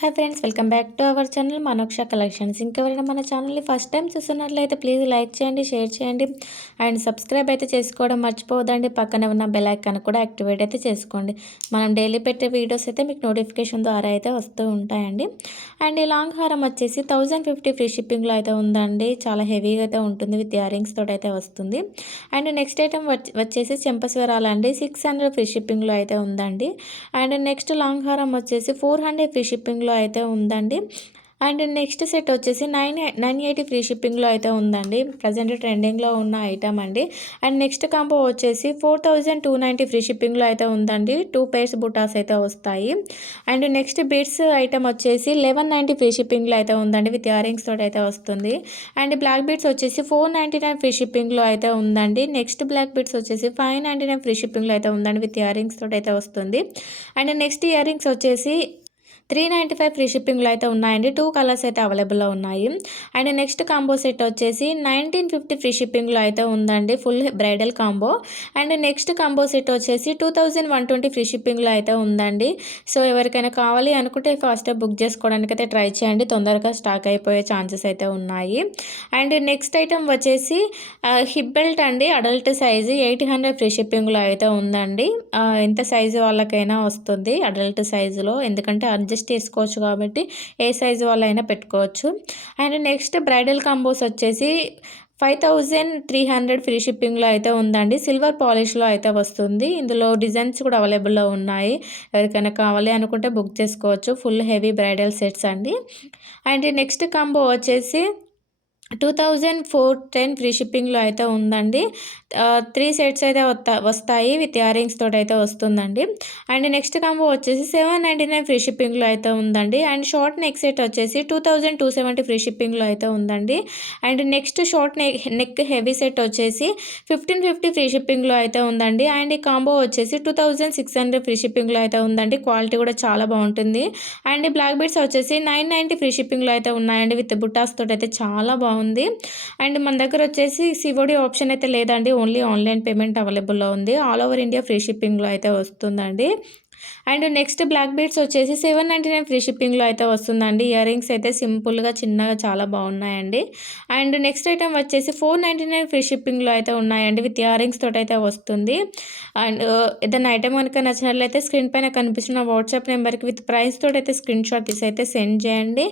Hi friends, welcome back to our channel Manoksha collections. ఇంకెవరైనా మన ఛానల్ని ఫస్ట్ టైం చూస్తున్నట్లయితే ప్లీజ్ లైక్ చేయండి, షేర్ చేయండి అండ్ సబ్స్క్రైబ్ అయితే చేసుకోవడం మర్చిపోవద్దండి. పక్కనే ఉన్న బెల్ ఐకాన్ కూడా యాక్టివేట్ అయితే చేసుకోండి. మనం డైలీ పెట్టే వీడియోస్ అయితే మీకు నోటిఫికేషన్ ద్వారా అయితే వస్తూ ఉంటాయండి. అండ్ ఈ లాంగ్ హారం వచ్చేసి 1050 ఫ్రీ షిప్పింగ్లో అయితే ఉందండి. చాలా హెవీగా అయితే ఉంటుంది, విత్ ఇయరింగ్స్ తోటి అయితే వస్తుంది. అండ్ నెక్స్ట్ ఐటమ్ వచ్చేసి చెంపస్వరాలండి, 600 ఫ్రీ షిప్పింగ్లో అయితే ఉందండి. అండ్ నెక్స్ట్ లాంగ్ హారం వచ్చేసి 400 ఫ్రీ షిప్పింగ్లో అయితే ఉందండి. అండ్ నెక్స్ట్ సెట్ వచ్చేసి 980 ఫ్రీ షిప్పింగ్లో అయితే ఉందండి. ప్రజెంట్ ట్రెండింగ్లో ఉన్న ఐటమ్ అండి. అండ్ నెక్స్ట్ కాంబో వచ్చేసి 4290 ఫ్రీ షిప్పింగ్లో అయితే ఉందండి. 2 pairs బుటాస్ అయితే వస్తాయి. అండ్ నెక్స్ట్ బీడ్స్ ఐటమ్ వచ్చేసి 1190 ఫ్రీ షిప్పింగ్లో అయితే ఉందండి, విత్ ఇయరింగ్స్ తోటి అయితే వస్తుంది. అండ్ బ్లాక్ బీడ్స్ వచ్చేసి 499 ఫ్రీ షిప్పింగ్లో అయితే ఉందండి. నెక్స్ట్ బ్లాక్ బీడ్స్ వచ్చేసి 599 ఫ్రీ షిప్పింగ్లో అయితే ఉందండి, విత్ ఇయరింగ్స్ తోటి అయితే వస్తుంది. అండ్ నెక్స్ట్ ఇయరింగ్స్ వచ్చేసి 395 ఫ్రీ షిప్పింగ్లో అయితే ఉన్నాయండి. 2 కలర్స్ అయితే అవైలబుల్లో ఉన్నాయి. అండ్ నెక్స్ట్ కాంబో సెట్ వచ్చేసి 1950 ఫ్రీ షిప్పింగ్లో అయితే ఉందండి, full bridal combo. And next combo set వచ్చేసి 2120 ఫ్రీ షిప్పింగ్లో అయితే ఉందండి. సో ఎవరికైనా కావాలి అనుకుంటే ఫస్ట్ బుక్ చేసుకోవడానికి అయితే ట్రై చేయండి, తొందరగా స్టాక్ అయిపోయే ఛాన్సెస్ అయితే ఉన్నాయి. అండ్ నెక్స్ట్ ఐటమ్ వచ్చేసి హిప్ బెల్ట్ అండి, అడల్ట్ సైజు 800 ఫ్రీ షిప్పింగ్లో అయితే ఉందండి. ఎంత సైజు వాళ్ళకైనా వస్తుంది అడల్ట్ సైజులో, ఎందుకంటే అడ్జస్ట్ చేసుకోవచ్చు కాబట్టి ఏ సైజు వాళ్ళైనా పెట్టుకోవచ్చు. అండ్ నెక్స్ట్ బ్రైడల్ కాంబోస్ వచ్చేసి 5300 ఫ్రీ షిప్పింగ్లో అయితే ఉందండి. సిల్వర్ పాలిష్లో అయితే వస్తుంది. ఇందులో డిజైన్స్ కూడా అవైలబుల్లో ఉన్నాయి, ఎవరికైనా కావాలి అనుకుంటే బుక్ చేసుకోవచ్చు. ఫుల్ హెవీ బ్రైడల్ సెట్స్ అండి. అండ్ నెక్స్ట్ కాంబో వచ్చేసి 2410 ఫ్రీ షిప్పింగ్లో అయితే ఉందండి. 3 సెట్స్ అయితే వస్తాయి, విత్ ఇయరింగ్స్ తోటి అయితే వస్తుందండి. అండ్ నెక్స్ట్ కాంబో వచ్చేసి 799 ఫ్రీ షిప్పింగ్లో అయితే ఉందండి. అండ్ షార్ట్ నెక్ సెట్ వచ్చేసి 2270 ఫ్రీ షిప్పింగ్లో అయితే ఉందండి. And next short neck heavy set వచ్చేసి 1550 ఫ్రీ షిప్పింగ్లో అయితే ఉందండి. అండ్ ఈ కాంబో వచ్చేసి 2600 ఫ్రీ షిప్పింగ్లో అయితే ఉందండి. క్వాలిటీ కూడా చాలా బాగుంటుంది. అండ్ బ్లాక్ బీడ్స్ వచ్చేసి 990 ఫ్రీ షిప్పింగ్లో అయితే ఉన్నాయండి, విత్ బుటాస్ తోటి అయితే చాలా బాగుంది. అండ్ మన దగ్గర వచ్చేసి సివోడి ఆప్షన్ అయితే లేదండి, ఓన్లీ ఆన్లైన్ పేమెంట్ అవైలబుల్లో ఉంది. ఆల్ ఓవర్ ఇండియా ఫ్రీ షిప్పింగ్లో అయితే వస్తుందండి. అండ్ నెక్స్ట్ బ్లాక్ బీడ్స్ వచ్చేసి 799 ఫ్రీ షిప్పింగ్లో అయితే వస్తుందండి. ఇయరింగ్స్ అయితే సింపుల్గా చిన్నగా చాలా బాగున్నాయండి. అండ్ నెక్స్ట్ ఐటమ్ వచ్చేసి 499 ఫ్రీ షిప్పింగ్లో అయితే ఉన్నాయండి, విత్ ఇయరింగ్స్ తోటి అయితే వస్తుంది. అండ్ ఏదైనా ఐటమ్ కనుక నచ్చినట్లయితే స్క్రీన్ పైన కనిపిస్తున్న వాట్సాప్ నెంబర్కి విత్ ప్రైస్ తోటి అయితే స్క్రీన్ షాట్ తీసి అయితే సెండ్ చేయండి.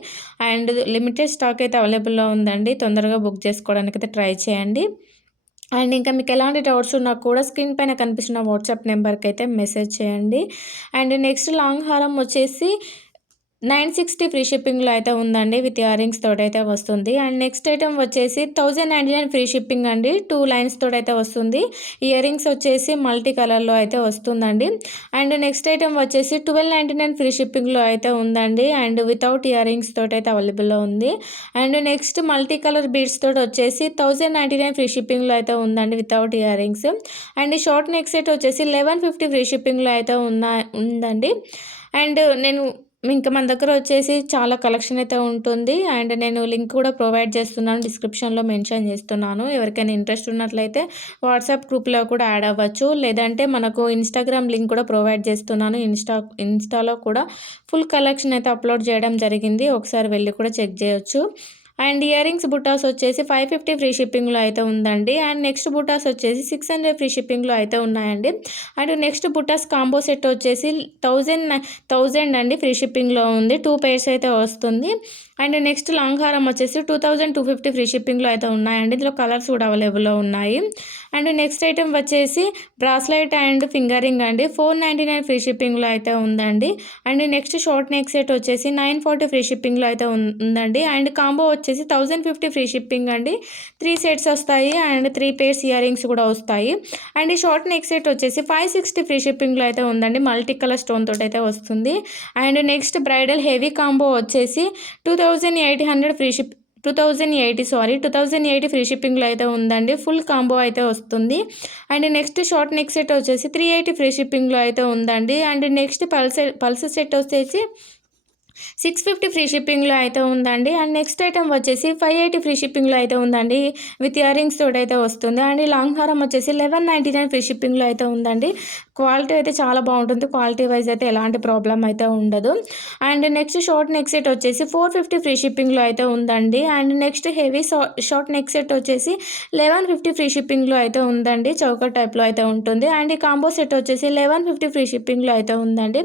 అండ్ లిమిటెడ్ స్టాక్ అయితే అవైలబుల్లో ఉందండి, తొందరగా బుక్ చేసుకోవడానికి అయితే ట్రై చేయండి. అండ్ ఇంకా మీకు ఎలాంటి డౌట్స్ ఉన్నా కూడా స్క్రీన్ పైన కనిపిస్తున్న వాట్సాప్ నెంబర్కి అయితే మెసేజ్ చేయండి. అండ్ నెక్స్ట్ లాంగ్ హారం వచ్చేసి 960 ఫ్రీ షిప్పింగ్లో అయితే ఉందండి, విత్ ఇయరింగ్స్ తోటి అయితే వస్తుంది. అండ్ నెక్స్ట్ ఐటమ్ వచ్చేసి 1099 ఫ్రీ షిప్పింగ్ అండి, 2 లైన్స్ తోటి అయితే వస్తుంది. ఇయరింగ్స్ వచ్చేసి మల్టీ కలర్లో అయితే వస్తుందండి. అండ్ నెక్స్ట్ ఐటమ్ వచ్చేసి 1299 ఫ్రీ షిప్పింగ్లో అయితే ఉందండి, అండ్ వితౌట్ ఇయరింగ్స్ తోటి అయితే అవైలబుల్లో ఉంది. And next multi colour beads తోటి వచ్చేసి 1099 ఫ్రీ షిప్పింగ్లో అయితే ఉందండి, without earrings. And short neck set వచ్చేసి 1150 ఫ్రీ షిప్పింగ్లో అయితే ఉందండి. అండ్ ఇంకా మన దగ్గర వచ్చేసి చాలా కలెక్షన్ అయితే ఉంటుంది. అండ్ నేను లింక్ కూడా ప్రొవైడ్ చేస్తున్నాను, డిస్క్రిప్షన్లో మెన్షన్ చేస్తున్నాను. ఎవరికైనా ఇంట్రెస్ట్ ఉన్నట్లయితే వాట్సాప్ గ్రూప్లో కూడా యాడ్ అవ్వచ్చు, లేదంటే మనకు ఇన్స్టాగ్రామ్ లింక్ కూడా ప్రొవైడ్ చేస్తున్నాను. ఇన్స్టాలో కూడా ఫుల్ కలెక్షన్ అయితే అప్లోడ్ చేయడం జరిగింది, ఒకసారి వెళ్ళి కూడా చెక్ చేయొచ్చు. అండ్ ఇయరింగ్స్ బుటాస్ వచ్చేసి 550 ఫ్రీ షిప్పింగ్లో అయితే ఉందండి. అండ్ నెక్స్ట్ బుటాస్ వచ్చేసి 600 ఫ్రీ షిప్పింగ్లో అయితే ఉన్నాయండి. అండ్ నెక్స్ట్ బుటాస్ కాంబో సెట్ వచ్చేసి 1000 అండి, ఫ్రీ షిప్పింగ్లో ఉంది. 2 pairs అయితే వస్తుంది. అండ్ నెక్స్ట్ లాంగ్ హారం వచ్చేసి 2250 ఫ్రీ షిప్పింగ్లో అయితే ఉన్నాయండి. ఇందులో కలర్స్ కూడా అవైలబుల్లో ఉన్నాయి. అండ్ నెక్స్ట్ ఐటమ్ వచ్చేసి బ్రాస్లెట్ అండ్ ఫింగరింగ్ అండి, 499 ఫ్రీ షిప్పింగ్లో అయితే ఉందండి. And next short neck set వచ్చేసి 940 ఫ్రీ షిప్పింగ్లో అయితే ఉందండి. అండ్ కాంబో వచ్చేసి 1050 ఫ్రీ షిప్పింగ్ అండి, 3 సెట్స్ వస్తాయి అండ్ 3 pairs ఇయరింగ్స్ కూడా వస్తాయి. అండ్ ఈ షార్ట్ నెక్ సెట్ వచ్చేసి 560 ఫ్రీ షిప్పింగ్లో అయితే ఉందండి, మల్టీ కలర్ స్టోన్ తోటి అయితే వస్తుంది. And next bridal heavy combo వచ్చేసి 2800 ఫ్రీ షిప్ 2080 ఫ్రీ షిప్పింగ్లో అయితే ఉందండి, ఫుల్ కాంబో అయితే వస్తుంది. And next short neck set వచ్చేసి 380 ఫ్రీ షిప్పింగ్లో అయితే ఉందండి. అండ్ నెక్స్ట్ పల్స్ సెట్ వచ్చేసి 650 ఫ్రీ షిప్పింగ్‌లో అయితే ఉందండి. అండ్ నెక్స్ట్ ఐటెమ్ వచ్చేసి 580 ఫ్రీ షిప్పింగ్‌లో అయితే ఉందండి. విత్ ఇయర్ రింగ్స్ తోటైతే వస్తుంది. అండ్ ఈ లాంగ్ హారం వచ్చేసి 1199 ఫ్రీ షిప్పింగ్‌లో అయితే ఉందండి. క్వాలిటీ అయితే చాలా బాగుంటుంది. క్వాలిటీ వైజ్ అయితే ఎలాంటి ప్రాబ్లమ్ అయితే ఉండదు. And next short neck set వచ్చేసి 450 ఫ్రీ షిప్పింగ్‌లో అయితే ఉందండి. And next heavy short neck set వచ్చేసి 1150 ఫ్రీ షిప్పింగ్‌లో అయితే ఉందండి. చౌకర్ టైప్‌లో అయితే ఉంటుంది. అండ్ ఈ కాంబో సెట్ వచ్చేసి 1150 ఫ్రీ షిప్పింగ్‌లో అయితే ఉందండి.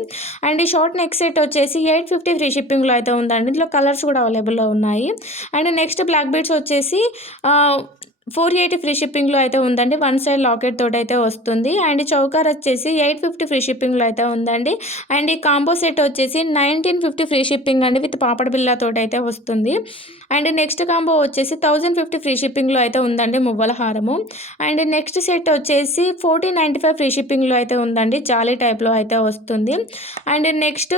అండ్ ఈ షార్ట్ నెక్ సెట్ వచ్చేసి 850 ఫ్రీ షిప్పింగ్‌లో అయితే ఉందండి. ఇందులో కలర్స్ కూడా అవైలబుల్‌లో ఉన్నాయి. అండ్ నెక్స్ట్ బ్లాక్ బీడ్స్ వచ్చేసి 480 ఫ్రీ షిప్పింగ్‌లో అయితే ఉందండి. వన్ సైడ్ లాకెట్ తోటైతే వస్తుంది. అండ్ చౌకర్ వచ్చేసి 850 ఫ్రీ షిప్పింగ్‌లో అయితే ఉందండి. అండ్ ఈ కాంబో సెట్ వచ్చేసి 1950 ఫ్రీ షిప్పింగ్ అండి విత్ పాపడ బిళ్ళ తోటైతే వస్తుంది. అండ్ నెక్స్ట్ కాంబో వచ్చేసి 1050 ఫ్రీ షిప్పింగ్‌లో అయితే ఉందండి మువ్వల హారము. అండ్ నెక్స్ట్ సెట్ వచ్చేసి 1495 ఫ్రీ షిప్పింగ్‌లో అయితే ఉందండి. జాలీ టైప్‌లో అయితే వస్తుంది. అండ్ నెక్స్ట్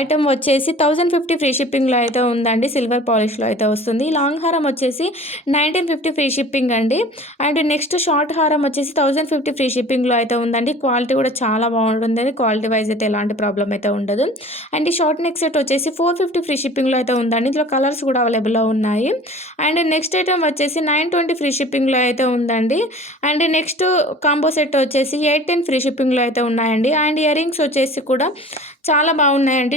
ఐటెమ్ వచ్చేసి 1050 ఫ్రీ షిప్పింగ్‌లో అయితే ఉందండి. సిల్వర్ పాలిష్‌లో అయితే వస్తుంది. లాంగ్ హారం వచ్చేసి 1950 ఫ్రీ షిప్పింగ్ అండి. అండ్ నెక్స్ట్ షార్ట్ హారం వచ్చేసి 1050 ఫ్రీ షిప్పింగ్‌లో అయితే ఉందండి. క్వాలిటీ కూడా చాలా బాగుంటుంది. క్వాలిటీ వైజ్ అయితే ఎలాంటి ప్రాబ్లమ్ అయితే ఉండదు. అండ్ ఈ షార్ట్ నెక్ సెట్ వచ్చేసి 450 ఫ్రీ షిప్పింగ్‌లో అయితే ఉందండి. ఇందులో కలర్స్ కూడా అవైలబుల్‌లో ఉన్నాయి. అండ్ నెక్స్ట్ ఐటమ్ వచ్చేసి 920 ఫ్రీ షిప్పింగ్‌లో అయితే ఉందండి. అండ్ నెక్స్ట్ కాంబో సెట్ వచ్చేసి 810 ఫ్రీ షిప్పింగ్‌లో అయితే ఉన్నాయండి. అండ్ ఇయర్ రింగ్స్ వచ్చేసి కూడా చాలా బాగున్నాయండి.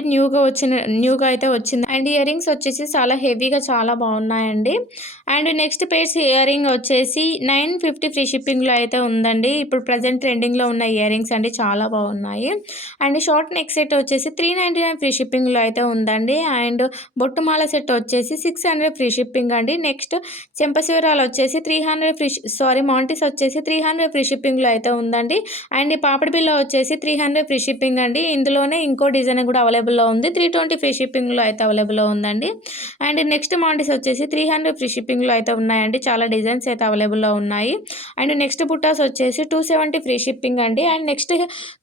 న్యూగా అయితే వచ్చింది. అండ్ ఇయర్ రింగ్స్ వచ్చేసి చాలా హెవీగా చాలా బాగున్నాయండి. And next pairs ear ring వచ్చేసి 950 ఫ్రీ షిప్పింగ్‌లో అయితే ఉందండి. ఇప్పుడు ప్రజెంట్ ట్రెండింగ్‌లో ఉన్న ఇయర్ రింగ్స్ అండి చాలా బాగున్నాయి. అండ్ షార్ట్ నెక్ సెట్ వచ్చేసి 399 ఫ్రీ షిప్పింగ్‌లో అయితే ఉందండి. అండ్ బొట్టుమాల సెట్ వచ్చేసి 600 ఫ్రీ షిప్పింగ్ అండి. నెక్స్ట్ చెంపశివరాలు వచ్చేసి 300 మాంటీస్ వచ్చేసి 300 ఫ్రీ షిప్పింగ్‌లో అయితే ఉందండి. అండ్ ఈ పాపిడి బిళ్ళ వచ్చేసి 300 ఫ్రీ షిప్పింగ్ అండి. ఇందులోనే ఇంకో డిజైన్ కూడా అవైలబుల్‌లో ఉంది. 320 ఫ్రీ షిప్పింగ్‌లో అయితే అవైలబుల్‌లో ఉందండి. అండ్ నెక్స్ట్ మాంటీస్ వచ్చేసి 300 ఫ్రీ షిప్పింగ్‌లో అయితే ఉన్నాయండి. చాలా డిజైన్స్ అయితే అవైలబుల్‌లో ఉన్నాయి. అండ్ నెక్స్ట్ బుట్టాస్ వచ్చేసి 270 ఫ్రీ షిప్పింగ్ అండి. అండ్ నెక్స్ట్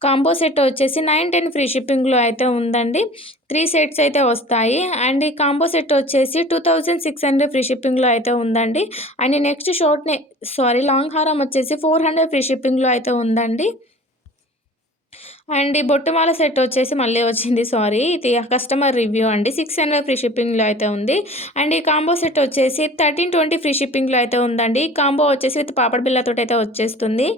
కాంబో సెట్ వచ్చేసి 910 ఫ్రీ షిప్పింగ్‌లో అయితే ఉందండి. 3 సెట్స్ అయితే వస్తాయి. అండ్ ఈ కాంబో సెట్ వచ్చేసి 2600 ఫ్రీ షిప్పింగ్‌లో అయితే ఉందండి. అండ్ నెక్స్ట్ లాంగ్ హారం వచ్చేసి 400 ఫ్రీ షిప్పింగ్‌లో అయితే ఉందండి. అండ్ ఈ బొట్టుమాల సెట్ వచ్చేసి మళ్ళీ వచ్చింది ఇది కస్టమర్ రివ్యూ అండి. 600 ఫ్రీ షిప్పింగ్‌లో అయితే ఉంది. అండ్ ఈ కాంబో సెట్ వచ్చేసి 1320 ఫ్రీ షిప్పింగ్‌లో అయితే ఉందండి. కాంబో వచ్చేసి విత్ పాపడ బిళ్ళతోటి అయితే వచ్చేస్తుంది.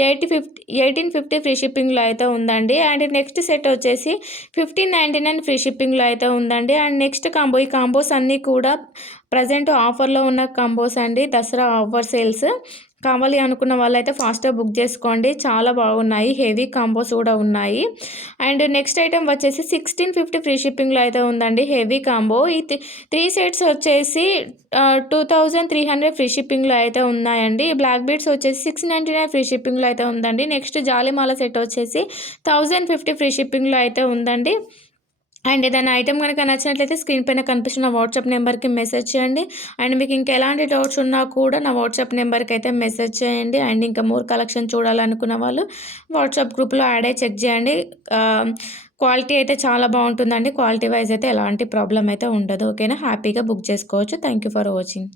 1850 ఫ్రీ షిప్పింగ్‌లో అయితే ఉందండి. అండ్ నెక్స్ట్ సెట్ వచ్చేసి 1599 ఫ్రీ షిప్పింగ్‌లో అయితే ఉందండి. అండ్ నెక్స్ట్ ఈ కాంబోస్ అన్నీ కూడా ప్రజెంట్ ఆఫర్లో ఉన్న కాంబోస్ అండి. Dasara offer sales. కావాలి అనుకున్న వాళ్ళైతే ఫాస్ట్‌గా బుక్ చేసుకోండి. చాలా బాగున్నాయి. హెవీ కాంబోస్ కూడా ఉన్నాయి. అండ్ నెక్స్ట్ ఐటెమ్ వచ్చేసి 1650 ఫ్రీ షిప్పింగ్‌లో అయితే ఉందండి. Heavy combo. ఈ 3 సెట్స్ వచ్చేసి 2300 ఫ్రీ షిప్పింగ్‌లో అయితే ఉన్నాయండి. బ్లాక్ బీడ్స్ వచ్చేసి 699 ఫ్రీ షిప్పింగ్‌లో అయితే ఉందండి. నెక్స్ట్ జాలిమాల సెట్ వచ్చేసి 1050 ఫ్రీ షిప్పింగ్‌లో అయితే ఉందండి. అండ్ ఏదైనా ఐటెమ్ కనుక నచ్చినట్లయితే స్క్రీన్ పైన కనిపిస్తున్న వాట్సాప్ నెంబర్కి మెసేజ్ చేయండి. అండ్ మీకు ఇంకా ఎలాంటి డౌట్స్ ఉన్నా కూడా నా వాట్సాప్ నెంబర్కి అయితే మెసేజ్ చేయండి. అండ్ ఇంకా మోర్ కలెక్షన్ చూడాలనుకున్న వాళ్ళు వాట్సాప్ గ్రూప్లో యాడ్ అయ్యి చెక్ చేయండి. క్వాలిటీ అయితే చాలా బాగుంటుందండి. క్వాలిటీ వైజ్ అయితే ఎలాంటి ప్రాబ్లం అయితే ఉండదు. ఓకేనా, హ్యాపీగా బుక్ చేసుకోవచ్చు. Thank you for watching.